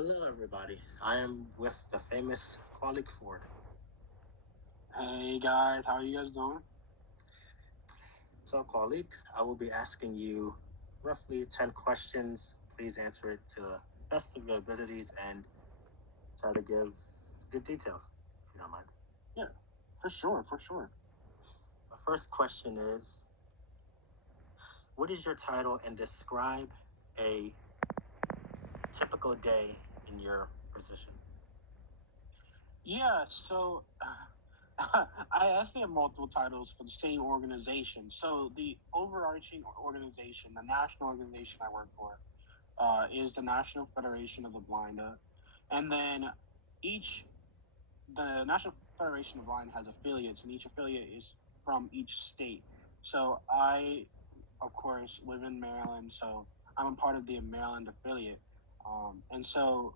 Hello, everybody. I am with the famous Qualik Ford. Hey guys, how are you guys doing? So, Qualik, I will be asking you roughly 10 questions. Please answer it to the best of your abilities and try to give good details, if you don't mind. Yeah, for sure, for sure. The first question is, what is your title and describe a typical day in your position? Yeah, so I actually have multiple titles for the same organization. So the overarching organization, the national organization I work for, is the National Federation of the Blind, and then each the National Federation of Blind has affiliates, and each affiliate is from each state. So I, of course, live in Maryland, so I'm a part of the Maryland affiliate, and so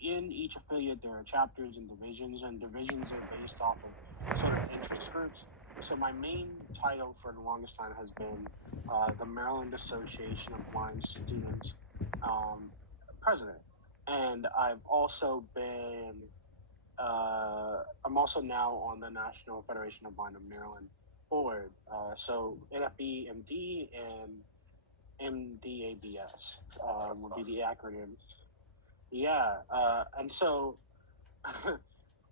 in each affiliate there are chapters and divisions are based off of sort of interest groups. So my main title for the longest time has been the Maryland Association of Blind Students president, and I'm also now on the National Federation of Blind of Maryland board. So NFBMD and MDABS would be the acronyms. Yeah, and so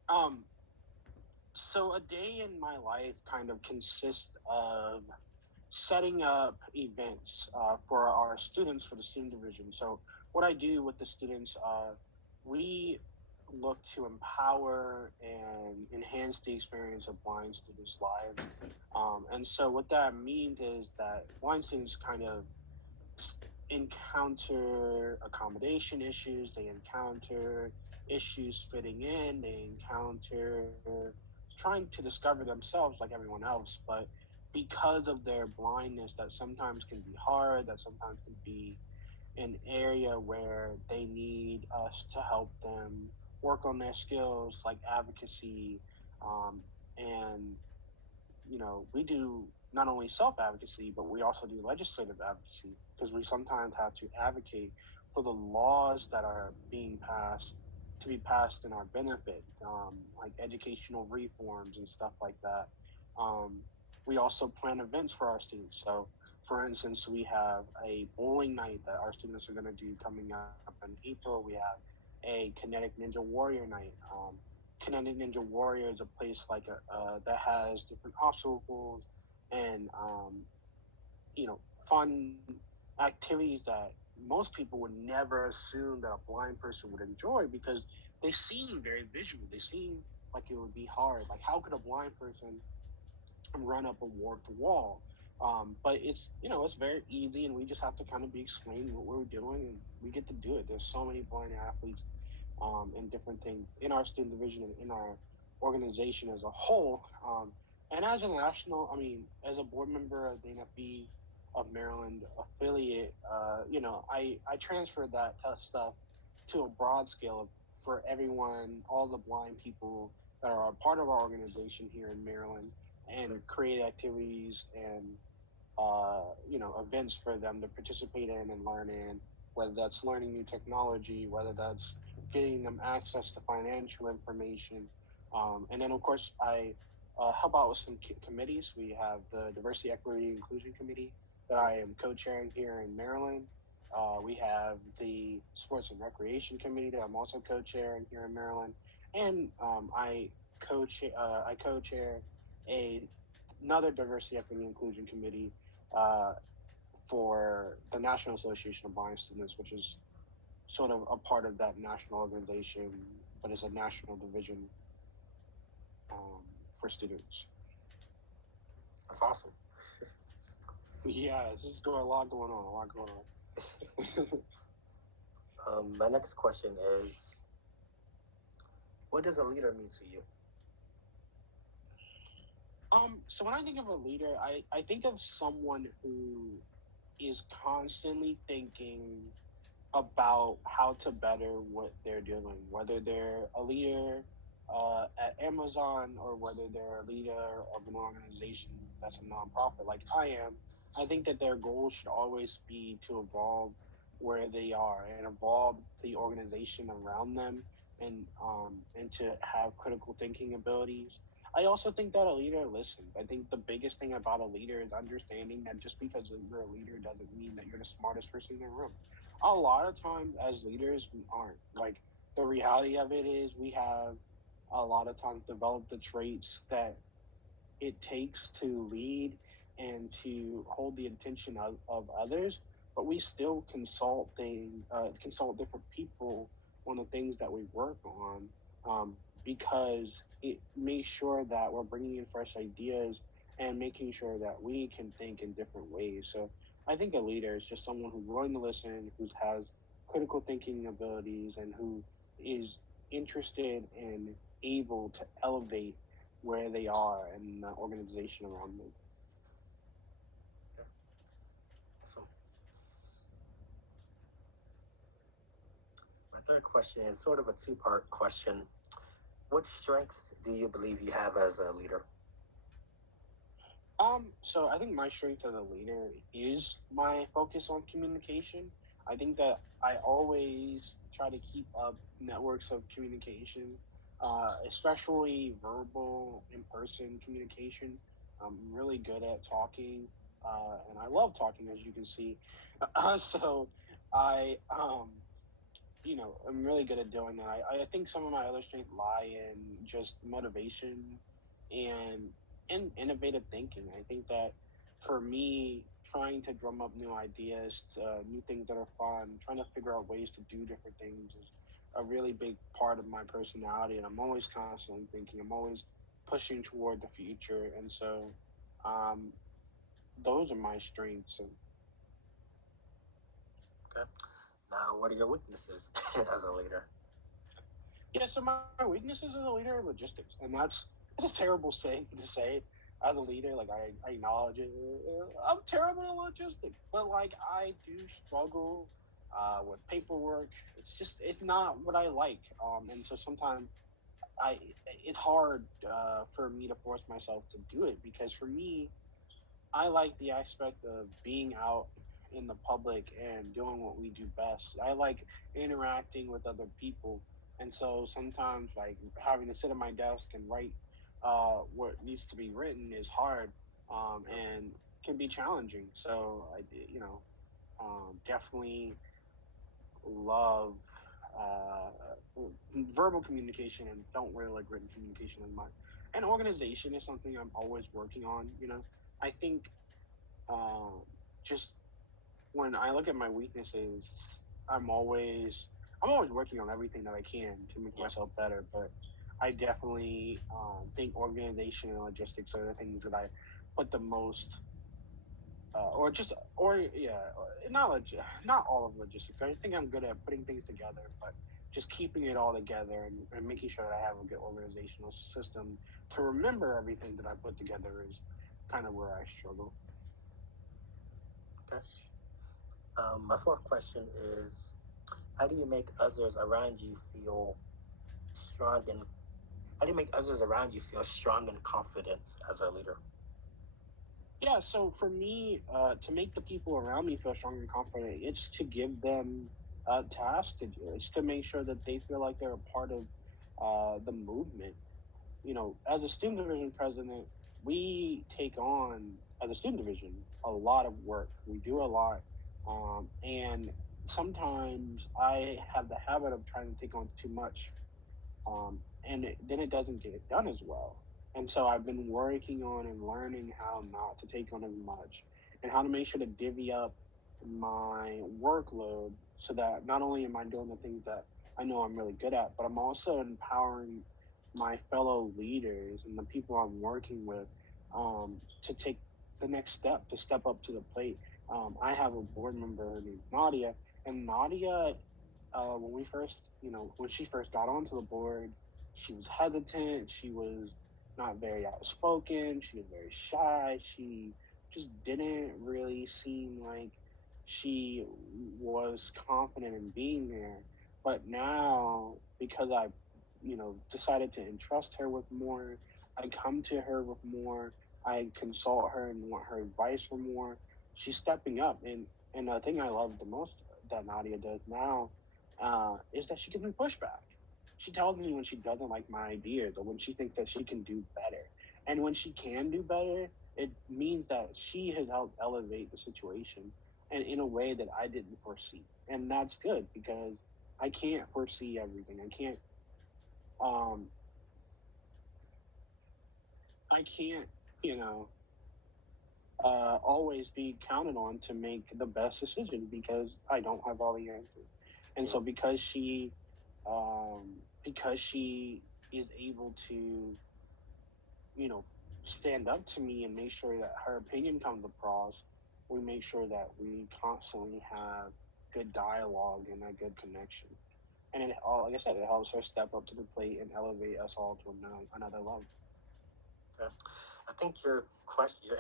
um, so a day in my life kind of consists of setting up events for our students for the student division. So what I do with the students, we look to empower and enhance the experience of blind students' lives. And so what that means is that blind students kind of encounter accommodation issues, they encounter issues fitting in, they encounter trying to discover themselves like everyone else, but because of their blindness, that sometimes can be hard, that sometimes can be an area where they need us to help them work on their skills like advocacy, and we do not only self advocacy, but we also do legislative advocacy because we sometimes have to advocate for the laws that are being passed to be passed in our benefit, like educational reforms and stuff like that. Um, we also plan events for our students. So, for instance, we have a bowling night that our students are going to do coming up in April. We have a Kinetic Ninja Warrior night. Kinetic Ninja Warrior is a place that has different obstacles and fun activities that most people would never assume that a blind person would enjoy because they seem very visual. They seem like it would be hard. Like how could a blind person run up a warped wall? But it's very easy, and we just have to kind of be explaining what we're doing, and we get to do it. There's so many blind athletes and different things in our student division and in our organization as a whole. And as a national, I mean, as a board member of the NFB of Maryland affiliate, I transferred that stuff to a broad scale for everyone, all the blind people that are a part of our organization here in Maryland, and create activities and events for them to participate in and learn in, whether that's learning new technology, whether that's getting them access to financial information. And then, of course, I help out with some committees. We have the Diversity, Equity, Inclusion Committee that I am co-chairing here in Maryland. We have the Sports and Recreation Committee that I'm also co-chairing here in Maryland. And I co-chair a another Diversity, Equity, Inclusion Committee uh, for the National Association of Blind Students, which is sort of a part of that national organization, but is a national division um, for students. That's awesome. Yeah, it's just got a lot going on, a lot going on. My next question is, what does a leader mean to you? So when I think of a leader, I think of someone who is constantly thinking about how to better what they're doing, whether they're a leader at Amazon or whether they're a leader of an organization that's a nonprofit like I am. I think that their goal should always be to evolve where they are and evolve the organization around them, and to have critical thinking abilities. I also think that a leader listens. I think the biggest thing about a leader is understanding that just because you're a leader doesn't mean that you're the smartest person in the room. A lot of times, as leaders, we aren't. Like, the reality of it is, we have a lot of times developed the traits that it takes to lead and to hold the attention of others, but we still consult different people on the things that we work on, because it makes sure that we're bringing in fresh ideas and making sure that we can think in different ways. So I think a leader is just someone who's willing to listen, who has critical thinking abilities, and who is interested and able to elevate where they are and the organization around them. Okay. Awesome. My third question is sort of a two-part question. What strengths do you believe you have as a leader? So I think my strength as a leader is my focus on communication. I think that I always try to keep up networks of communication, especially verbal, in-person communication. I'm really good at talking, and I love talking, as you can see. So I, I'm really good at doing that. I think some of my other strengths lie in just motivation and innovative thinking. I think that for me, trying to drum up new ideas, new things that are fun, trying to figure out ways to do different things is a really big part of my personality. And I'm always constantly thinking. I'm always pushing toward the future. And so, um, those are my strengths. And Okay. Now, what are your weaknesses as a leader? yeah, so my weaknesses as a leader are logistics, and that's a terrible saying to say as a leader. Like, I acknowledge it. I'm terrible at logistics, but like, I do struggle with paperwork. It's not what I like, and so sometimes I it's hard for me to force myself to do it, because for me, I like the aspect of being out in the public and doing what we do best. I like interacting with other people, and so sometimes, like, having to sit at my desk and write what needs to be written is hard, and can be challenging. So definitely love verbal communication, and don't really like written communication as much. And organization is something I'm always working on. I think, um, just when I look at my weaknesses, I'm always I'm always working on everything that I can to make Yeah. myself better. But I definitely think organization and logistics are the things that I put the most, or just or yeah, not all of logistics. I think I'm good at putting things together, but just keeping it all together, and making sure that I have a good organizational system to remember everything that I put together is kind of where I struggle. Okay. My fourth question is, how do you make others around you feel strong and how do you make others around you feel strong and confident as a leader? Yeah, so for me, to make the people around me feel strong and confident, it's to give them tasks to do. It's to make sure that they feel like they're a part of the movement. As a student division president, we take on, as a student division, a lot of work. We do a lot, and sometimes I have the habit of trying to take on too much, then it doesn't get done as well. And so I've been working on and learning how not to take on as much, and how to make sure to divvy up my workload, so that not only am I doing the things that I know I'm really good at, but I'm also empowering my fellow leaders and the people I'm working with, to take the next step, to step up to the plate. I have a board member named Nadia, and Nadia, when we first, when she first got onto the board, she was hesitant. She was not very outspoken. She was very shy. She just didn't really seem like she was confident in being there. But now, because I, decided to entrust her with more, I come to her with more. I consult her and want her advice for more. She's stepping up, and the thing I love the most that Nadia does now is that she gives me pushback. She tells me when she doesn't like my ideas or when she thinks that she can do better. And when she can do better, it means that she has helped elevate the situation and in a way that I didn't foresee. And that's good because I can't foresee everything. Um I can't, you know, always be counted on to make the best decision because I don't have all the answers. And so because she is able to, you know, stand up to me and make sure that her opinion comes across, we make sure that we constantly have good dialogue and a good connection. And it all, like I said, it helps her step up to the plate and elevate us all to another level. Okay. I think your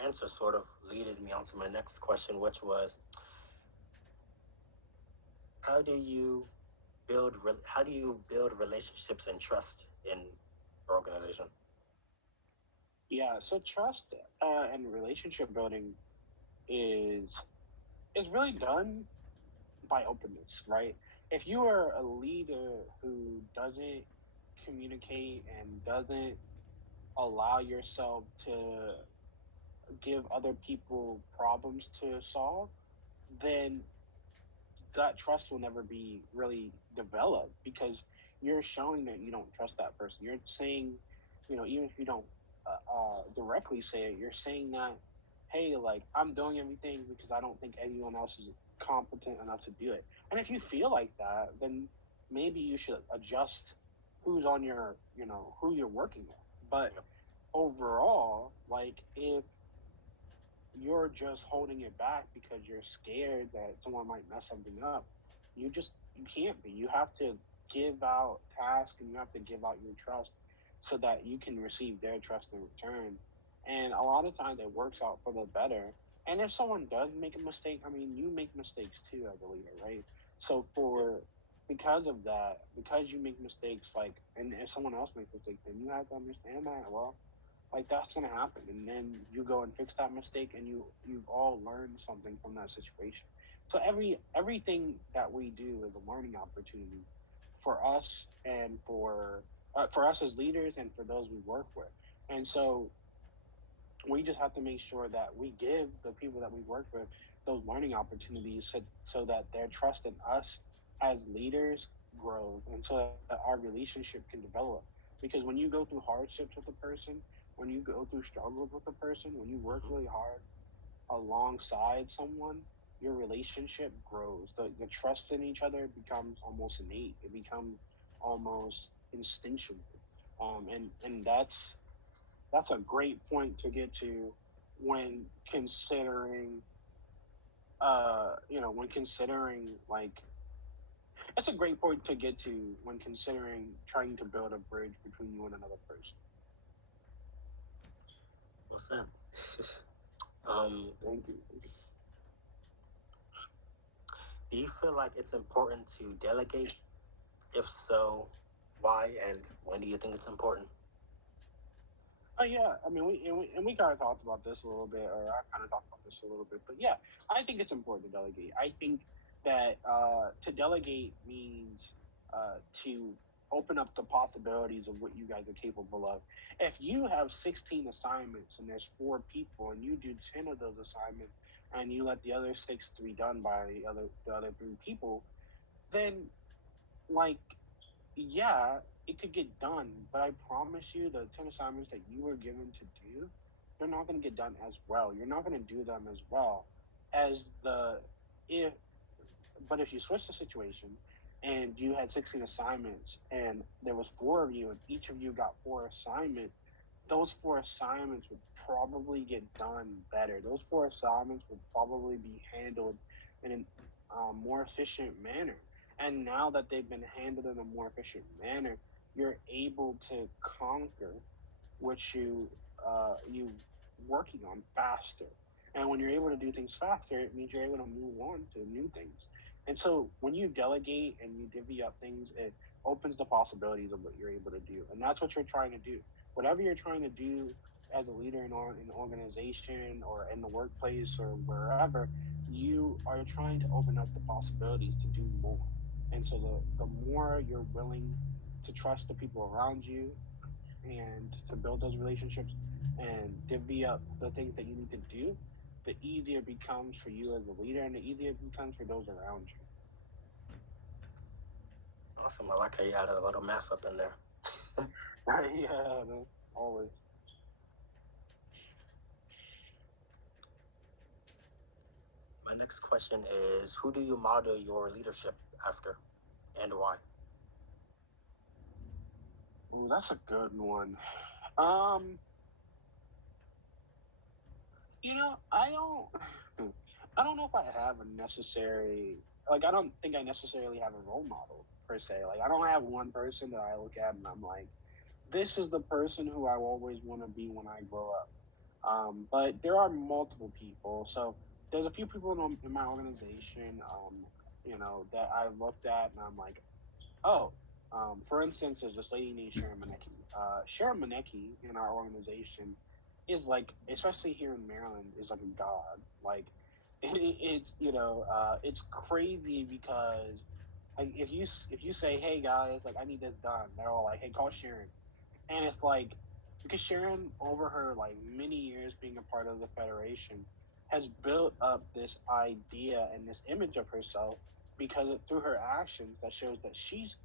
answer sort of leaded me on to my next question, which was, how do you how do you build relationships and trust in your organization? Yeah, so trust and relationship building is is really done by openness, right? If you are a leader who doesn't communicate and doesn't allow yourself to give other people problems to solve, then that trust will never be really developed because you're showing that you don't trust that person. You're saying, even if you don't directly say it, you're saying that, hey, like I'm doing everything because I don't think anyone else is competent enough to do it. And if you feel like that, then maybe you should adjust who's on your, who you're working with. But overall, like if you're just holding it back because you're scared that someone might mess something up. You can't be. You have to give out tasks and you have to give out your trust so that you can receive their trust in return. And a lot of times it works out for the better. And if someone does make a mistake, I mean, you make mistakes too as a leader, right? So because of that, because you make mistakes, like, and if someone else makes mistakes, then you have to understand that. Well, like that's gonna happen, and then you go and fix that mistake, and you've all learned something from that situation. So everything that we do is a learning opportunity for us and for us as leaders and for those we work with. And so we just have to make sure that we give the people that we work with those learning opportunities so that their trust in us as leaders grows and so that our relationship can develop. Because when you go through hardships with a person, when you go through struggles with a person, when you work really hard alongside someone, your relationship grows. The trust in each other becomes almost innate. It becomes almost instinctual. And that's a great point to get to when considering when considering like that's a great point to get to when considering trying to build a bridge between you and another person. What's that? Thank you. Do you feel like it's important to delegate? If so, why and when do you think it's important? Oh yeah, I mean we kind of talked about this a little bit, or I kind of talked about this a little bit, but yeah, I think it's important to delegate. I think that to delegate means to open up the possibilities of what you guys are capable of. If you have 16 assignments and there's 4 people, and you do 10 of those assignments, and you let the other 6 to be done by the other 3 people, then like yeah, it could get done, but I promise you the 10 assignments that you were given to do, they're not going to get done as well. You're not going to do them as well as if, but if you switch the situation and you had 16 assignments and there was 4 of you and each of you got 4 assignments, those 4 assignments would probably get done better. Those 4 assignments would probably be handled in a more efficient manner. And now that they've been handled in a more efficient manner, you're able to conquer what you working on faster. And when you're able to do things faster, it means you're able to move on to new things. And so when you delegate and you divvy up things, it opens the possibilities of what you're able to do. And that's what you're trying to do. Whatever you're trying to do as a leader in an organization or in the workplace or wherever, you are trying to open up the possibilities to do more. And so the more you're willing to trust the people around you and to build those relationships and divvy up the things that you need to do, the easier it becomes for you as a leader and the easier it becomes for those around you. Awesome. I like how you added a little math up in there. Right? Yeah, always. My next question is, who do you model your leadership after and why? Ooh, that's a good one. Um, I don't know if I have a necessary, like, I don't think I necessarily have a role model per se. Like, I don't have one person that I look at and I'm like, this is the person who I always want to be when I grow up. But there are multiple people. So there's a few people in my organization, that I looked at and I'm like, oh, for instance, there's this lady named Sharon Manecki. Sharon Manecki in our organization is like, especially here in Maryland, is like a god. Like, it's crazy because like if you say, hey guys, like I need this done, they're all like, hey, call Sharon, and it's like because Sharon, over her like many years being a part of the federation, has built up this idea and this image of herself because through her actions that shows that she's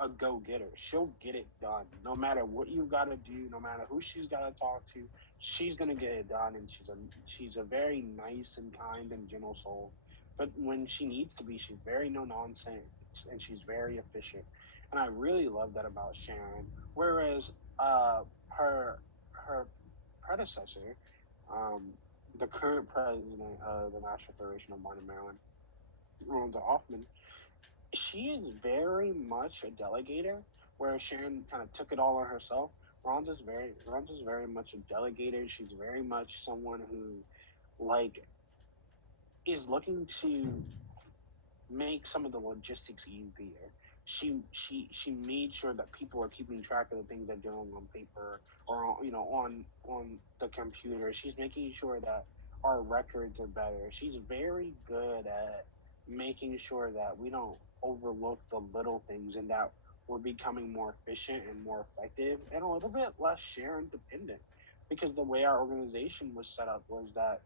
a go getter. She'll get it done. No matter what you gotta do, no matter who she's gotta talk to, she's gonna get it done. And she's a very nice and kind and gentle soul. But when she needs to be, she's very no nonsense and she's very efficient. And I really love that about Sharon. Whereas her predecessor, um, the current president of the National Federation of Blind in Maryland, Rhonda Hoffman, she is very much a delegator, whereas Sharon kind of took it all on herself. Rhonda's very much a delegator. She's very much someone who like is looking to make some of the logistics easier. She made sure that people are keeping track of the things they're doing on paper or on the computer. She's making sure that our records are better. She's very good at making sure that we don't overlook the little things and that we're becoming more efficient and more effective and a little bit less Sharon dependent. Because the way our organization was set up was that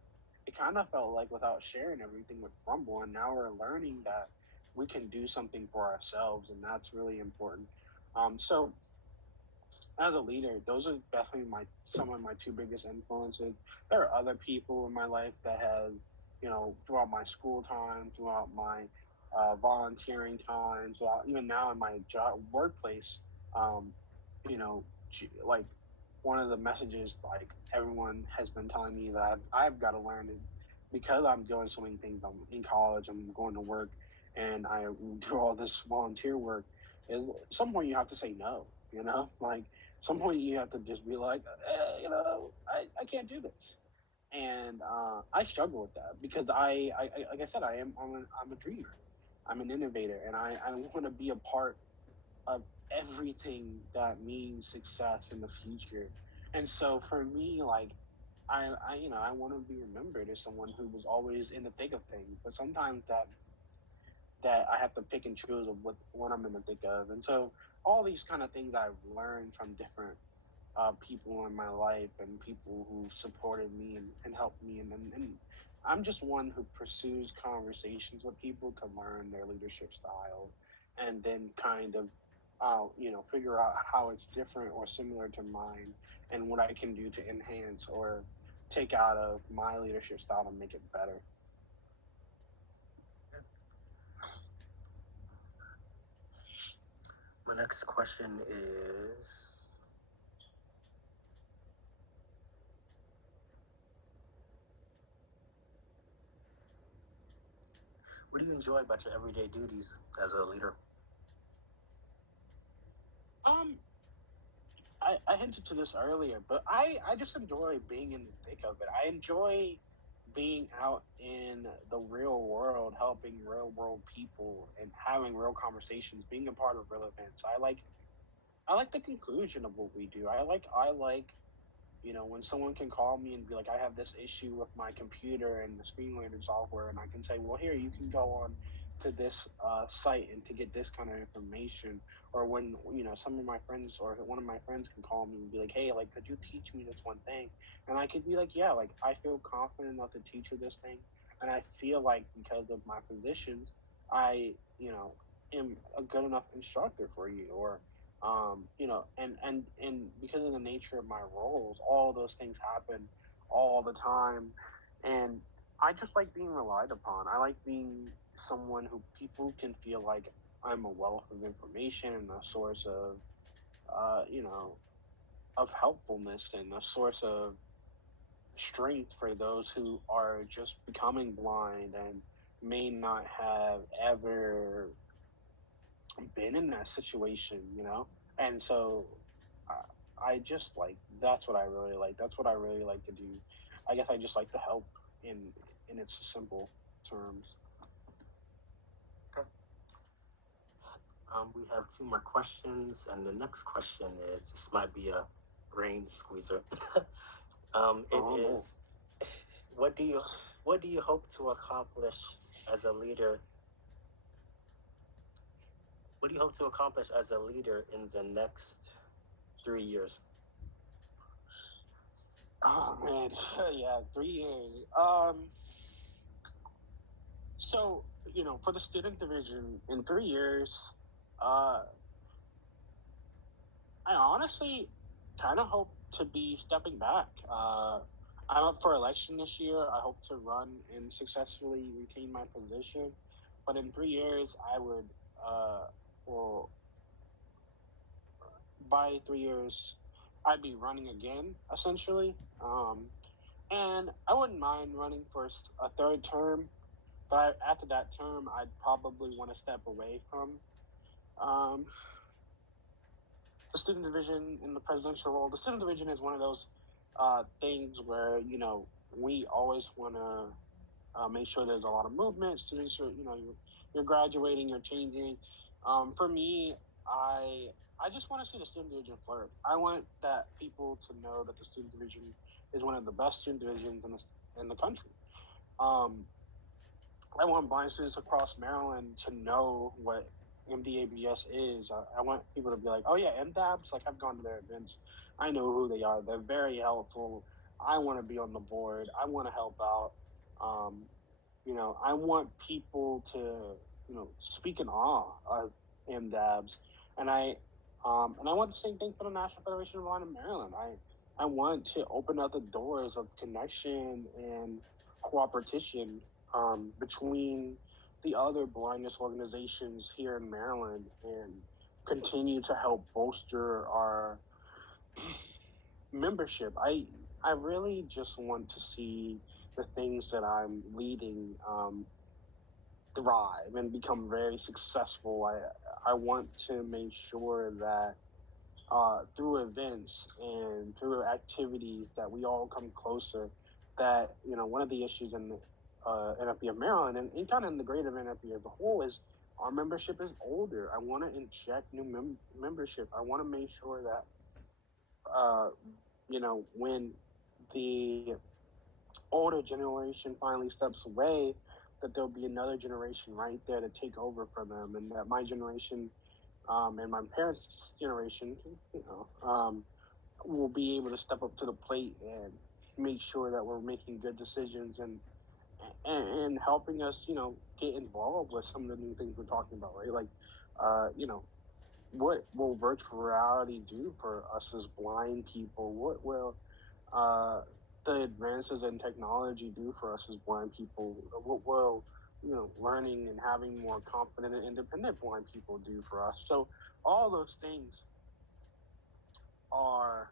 it kind of felt like without Sharon everything would crumble, and now we're learning that we can do something for ourselves, and that's really important. So as a leader, those are definitely some of my two biggest influences. There are other people in my life that have, throughout my school time, throughout my volunteering time, throughout even now in my job workplace, um, you know, like one of the messages like everyone has been telling me that I've got to learn it because I'm doing so many things. I'm in college, I'm going to work, and I do all this volunteer work. Is at some point you have to say no. Like some point you have to just be like, I can't do this. And I struggle with that because I like I said, I'm a dreamer. I'm an innovator, and I want to be a part of everything that means success in the future. And so for me, like I want to be remembered as someone who was always in the thick of things, but sometimes that I have to pick and choose of what I'm in the thick of. And so all these kind of things I've learned from different people in my life and people who supported me and helped me. And I'm just one who pursues conversations with people to learn their leadership style and then kind of, figure out how it's different or similar to mine and what I can do to enhance or take out of my leadership style to make it better. My next question is, what do you enjoy about your everyday duties as a leader? Um, I hinted to this earlier, but I just enjoy being in the thick of it. I enjoy being out in the real world, helping real world people and having real conversations, being a part of real events. I like the conclusion of what we do. I like When someone can call me and be like, I have this issue with my computer and the screen reader software, and I can say, well, here, you can go on to this site and to get this kind of information. Or when, some of my friends or one of my friends can call me and be like, hey, like, could you teach me this one thing? And I could be like, yeah, like, I feel confident enough to teach you this thing. And I feel like because of my positions, I, am a good enough instructor for you. Or and because of the nature of my roles, all those things happen all the time, and I just like being relied upon. I like being someone who people can feel like I'm a wealth of information and a source of, of helpfulness and a source of strength for those who are just becoming blind and may not have ever been in that situation. And so I just like that's what I really like. That's what I really like to do. I guess I just like to help in its simple terms. Okay. We have two more questions, and the next question is this might be a brain squeezer. It Oh no. is, what do you what do you hope to accomplish as a leader? What do you hope to accomplish as a leader in the next 3 years? Oh man, yeah, 3 years. So for the student division in 3 years, uh, I honestly kind of hope to be stepping back. I'm up for election this year. I hope to run and successfully retain my position. But in 3 years, I would, well, by 3 years, I'd be running again, essentially. And I wouldn't mind running for a third term, but after that term, I'd probably want to step away from um, the student division in the presidential role. The student division is one of those things where we always want to make sure there's a lot of movement. Students are you're graduating, you're changing. For me, I just want to see the student division flirt. I want that people to know that the student division is one of the best student divisions in the country. Um, I want blind students across Maryland to know what MDABS is. I want people to be like, oh yeah, MDABs, like I've gone to their events. I know who they are. They're very helpful. I want to be on the board. I want to help out. Um, I want people to, speak in awe of MDABs. And I want the same thing for the National Federation of Blind in Maryland. I want to open up the doors of connection and cooperation between the other blindness organizations here in Maryland and continue to help bolster our membership. I really just want to see the things that I'm leading thrive and become very successful. I want to make sure that through events and through activities that we all come closer. That one of the issues in the NFB of Maryland and kind of in the greater NFB as a whole is our membership is older. I want to inject new membership. I want to make sure that when the older generation finally steps away, that there'll be another generation right there to take over for them, and that my generation and my parents' generation, will be able to step up to the plate and make sure that we're making good decisions and helping us, get involved with some of the new things we're talking about, right? Like, what will virtual reality do for us as blind people? What will uh, the advances in technology do for us as blind people? What will learning and having more confident and independent blind people do for us? So all those things are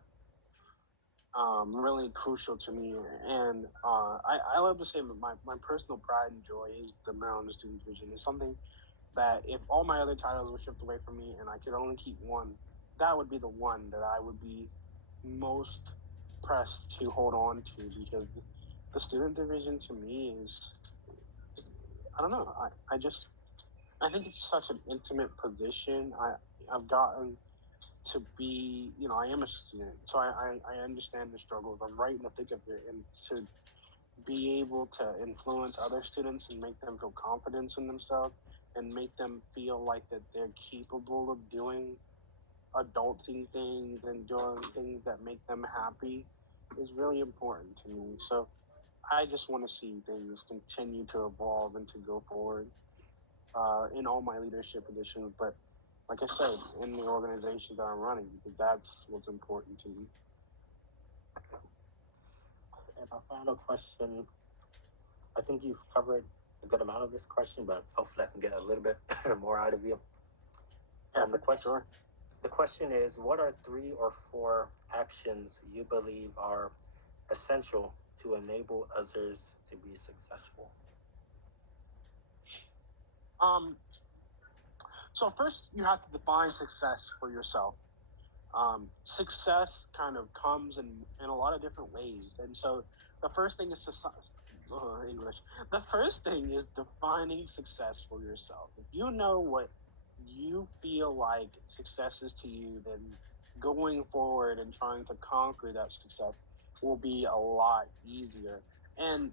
really crucial to me. And I love to say that my personal pride and joy is the Maryland Student Division. It's something that if all my other titles were stripped away from me and I could only keep one, that would be the one that I would be most pressed to hold on to, because the student division to me is, I don't know, I think it's such an intimate position. I've gotten to be, I am a student, so I understand the struggles. I'm right in the thick of it, and to be able to influence other students and make them feel confidence in themselves and make them feel like that they're capable of doing adulting things and doing things that make them happy is really important to me. So I just want to see things continue to evolve and to go forward in all my leadership positions. But like I said, in the organization that I'm running, because that's what's important to me. And our final question, I think you've covered a good amount of this question, but hopefully I can get a little bit more out of you. Yeah, Sure. The question is, what are 3 or 4 actions you believe are essential to enable others to be successful? So first, you have to define success for yourself. Success kind of comes in a lot of different ways, and so the first thing is English. The first thing is defining success for yourself. If you know what you feel like success is to you, then going forward and trying to conquer that success will be a lot easier. And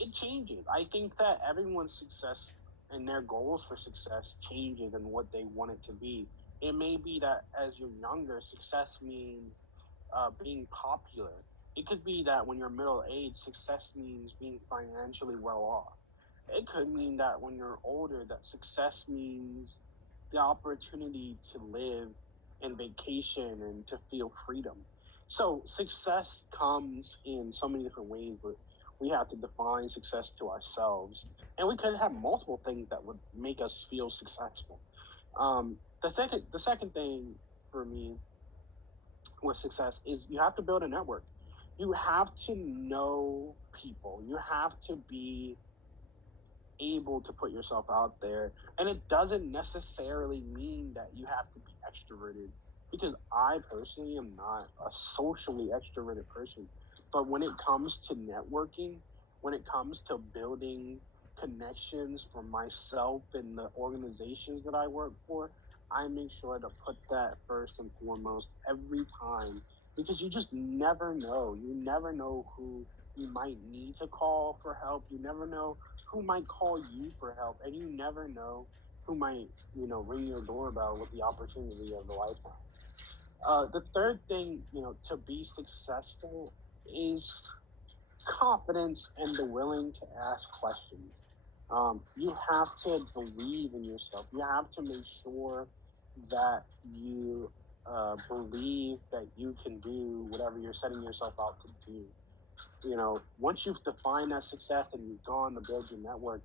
it changes. I think that everyone's success and their goals for success changes and what they want it to be. It may be that as you're younger, success means being popular. It could be that when you're middle aged, success means being financially well off. It could mean that when you're older, that success means the opportunity to live and vacation and to feel freedom. So success comes in so many different ways, but we have to define success to ourselves. And we could have multiple things that would make us feel successful. The second thing for me with success is you have to build a network. You have to know people. You have to be able to put yourself out there. And it doesn't necessarily mean that you have to be extroverted, because I personally am not a socially extroverted person. But when it comes to networking, when it comes to building connections for myself and the organizations that I work for, I make sure to put that first and foremost every time, because you just never know. You never know who you might need to call for help. You never know who might call you for help, and you never know who might, ring your doorbell with the opportunity of a lifetime. The third thing, to be successful is confidence and the willing to ask questions. You have to believe in yourself. You have to make sure that you believe that you can do whatever you're setting yourself out to do. Once you've defined that success and you've gone to build your network,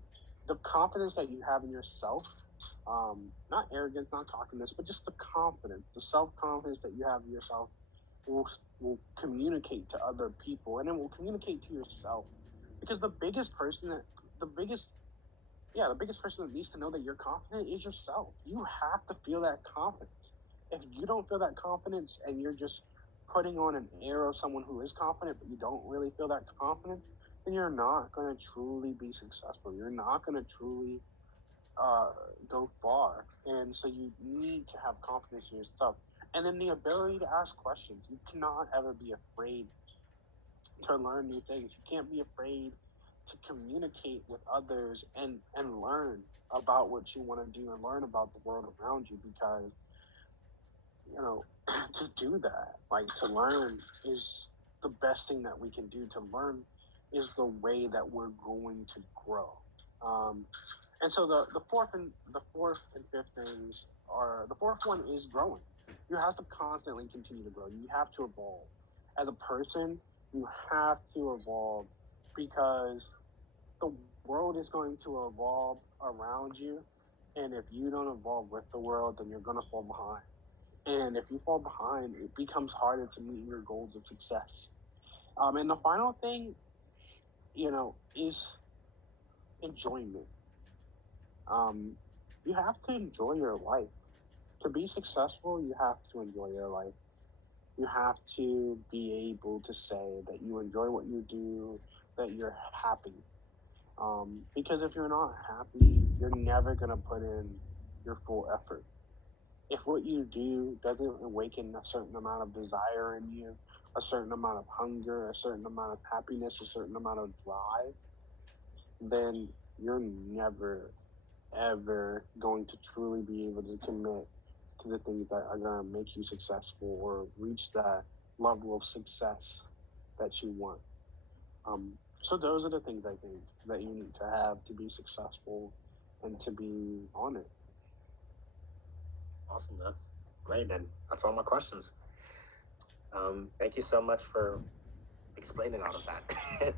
the confidence that you have in yourself, not arrogance, not cockiness, but just the confidence, the self-confidence that you have in yourself will, will communicate to other people, and it will communicate to yourself. Because the biggest, yeah, the biggest person that needs to know that you're confident is yourself. You have to feel that confidence. If you don't feel that confidence and you're just putting on an air of someone who is confident, but you don't really feel that confidence, then you're not going to truly be successful. You're not going to truly uh, go far. And so you need to have confidence in yourself. And then the ability to ask questions. You cannot ever be afraid to learn new things. You can't be afraid to communicate with others and learn about what you want to do and learn about the world around you, because to do that, like, to learn is the best thing that we can do. To learn is the way that we're going to grow. And so the fourth and fifth things are, the fourth one is growing. You have to constantly continue to grow. You have to evolve as a person. You have to evolve, because the world is going to evolve around you, and if you don't evolve with the world, then you're going to fall behind. And if you fall behind, it becomes harder to meet your goals of success. And the final thing, is enjoyment. You have to enjoy your life. To be successful, you have to enjoy your life. You have to be able to say that you enjoy what you do, that you're happy. Because if you're not happy, you're never going to put in your full effort. if what you do doesn't awaken a certain amount of desire in you, a certain amount of hunger, a certain amount of happiness, a certain amount of drive, then you're never, ever going to truly be able to commit to the things that are going to make you successful or reach that level of success that you want. So those are the things I think that you need to have to be successful and to be on it. Awesome. That's great. And that's all my questions. Thank you so much for explaining all of that.